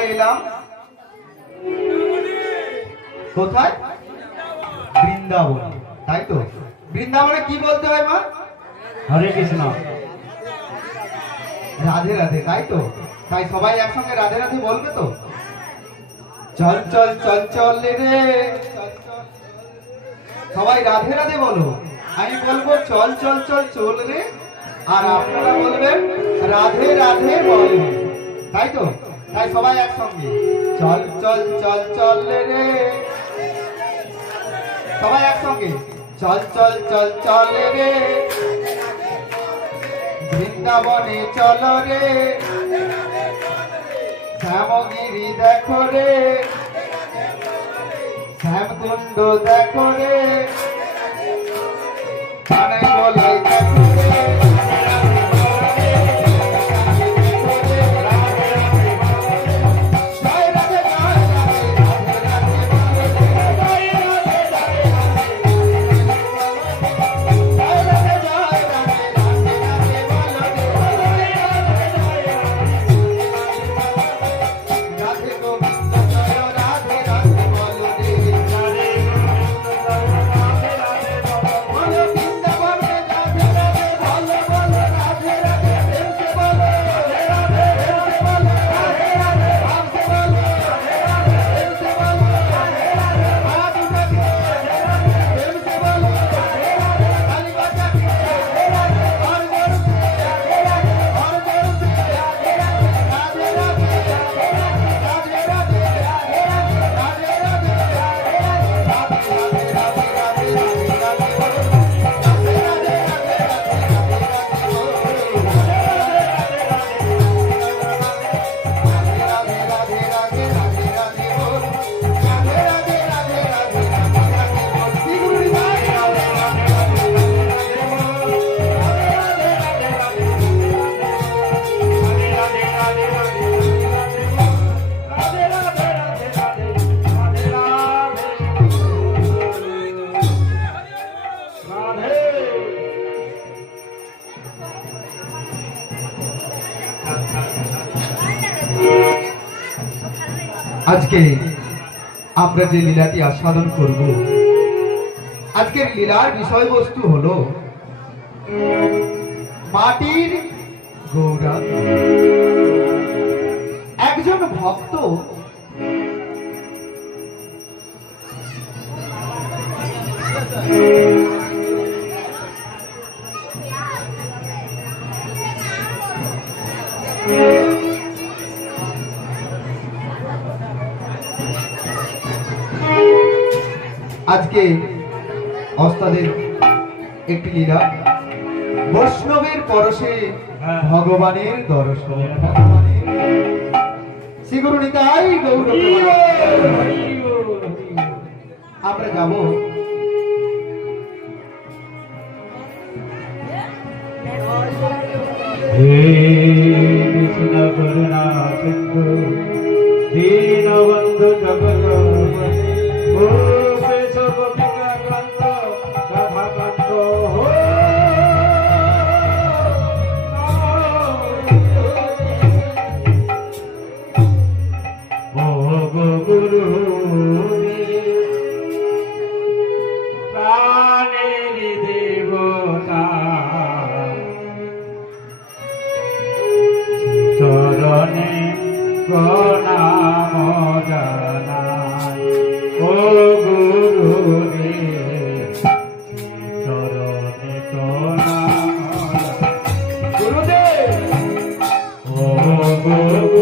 কোথায় এলাম? কোথায়? বৃন্দাবন, তাই তো? বৃন্দাবনে কি বলতে হয় মা? হরে কৃষ্ণ। রাধে রাধে, তাই তো? তাই সবাই একসঙ্গে রাধে রাধে বলবে তো? চল চল চল চল রে, সবাই রাধে রাধে বলো। আমি বলবো চল চল চল চল রে, আর আপনারা বলবেন রাধে রাধে বল, তাই তো? তাই সবাই একসঙ্গে চল চল চল চল রে, সবাই একসঙ্গে চল চল চল চল রে, বৃন্দাবনে চল রে, শ্যামগিরি দেখো রে, শ্যামকুণ্ড দেখো রে, কানাই বলাই দেখো রে, আজকে আমরা যে লীলাটি আস্বাদন করব, আজকের লীলার বিষয়বস্তু হলো মাটির গৌরাঙ্গ। একজন ভক্ত আজকে ওস্তাদের একটি লীলা, বৈষ্ণবের পরশে ভগবানের দর্শন। শ্রী গুরু নিতাই গৌর আমরা যাব হে কৃষ্ণ করুণা সিন্ধু দীনবন্ধু জগৎপতি গোপেশ গোপিকা কান্ত রাধাকান্ত গো গুরু প্রাণের দেবতা চরণে প্রণাম জানাই। ও গুরু রে চরণে প্রণাম গুরুদেব। ও গুরু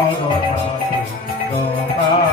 নর সাধু